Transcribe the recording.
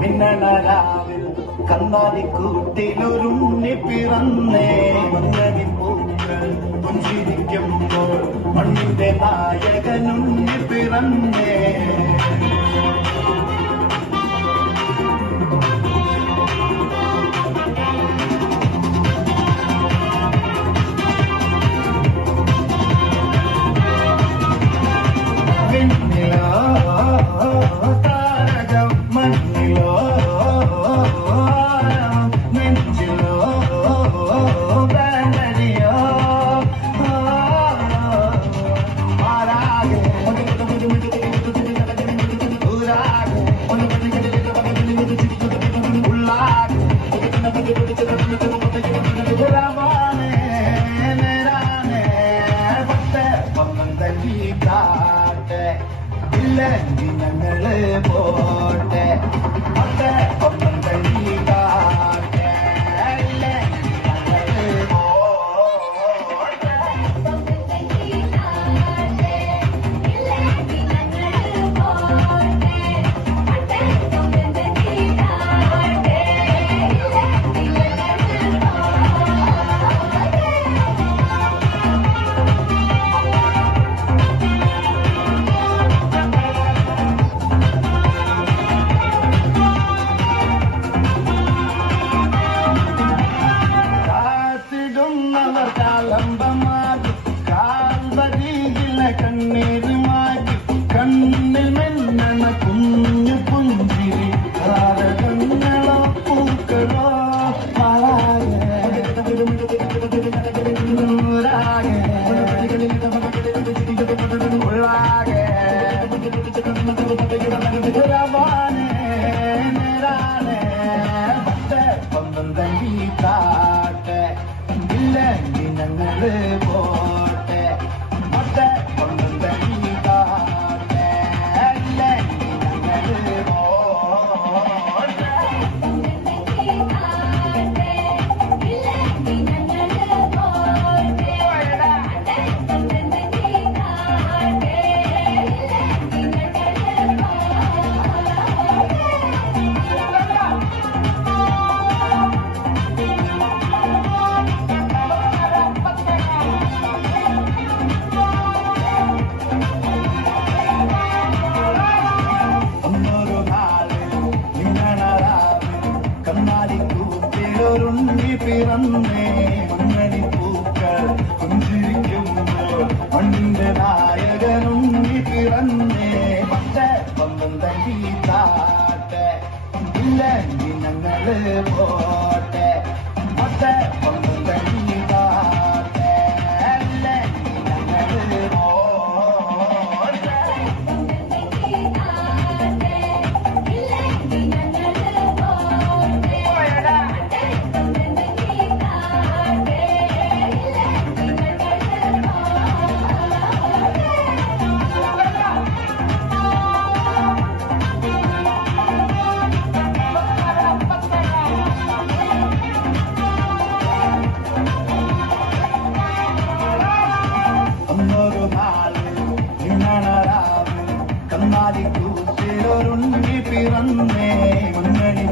മിന്നണരാവിൽ കണ്ണാടി കൂട്ടിലൊരുണ്ണി പിറന്നേ മഞ്ഞണി പൂക്കൾ പുഞ്ചിരിക്കുമ്പോൾ മണ്ണിന്റെ നായകനുണ്ണി പിറന്നേ ഞങ്ങള് പോട്ടെ ഒന്നും തല്ലി കാട്ടെ കണ്ണീരുമാക്കി കണ്ണിൽ മെന്നണ കുഞ്ഞു പുഞ്ചിരി താരകങ്ങളോ പൂക്കളോ തങ്കി കാട്ടെ ഇല്ലെങ്കിൽ ഞങ്ങള് പോട്ടെ പിറന്നേ മഞ്ഞണി പൂക്കൾ പുഞ്ചിരിക്കുമ്പോൾ മണ്ണിന്റെ നായകനുണ്ണി പിറന്നേ ഒന്നും തല്ലി കാട്ടെ ഇല്ലെങ്കിൽ ഞങ്ങള് പോട്ടെ ഒന്നും തല്ലി കാട്ടെ അല്ലെങ്കിൽ ഞങ്ങള് കണ്ണാടി കൂട്ടിലൊരുണ്ണി പിറന്നേ മഞ്ഞണി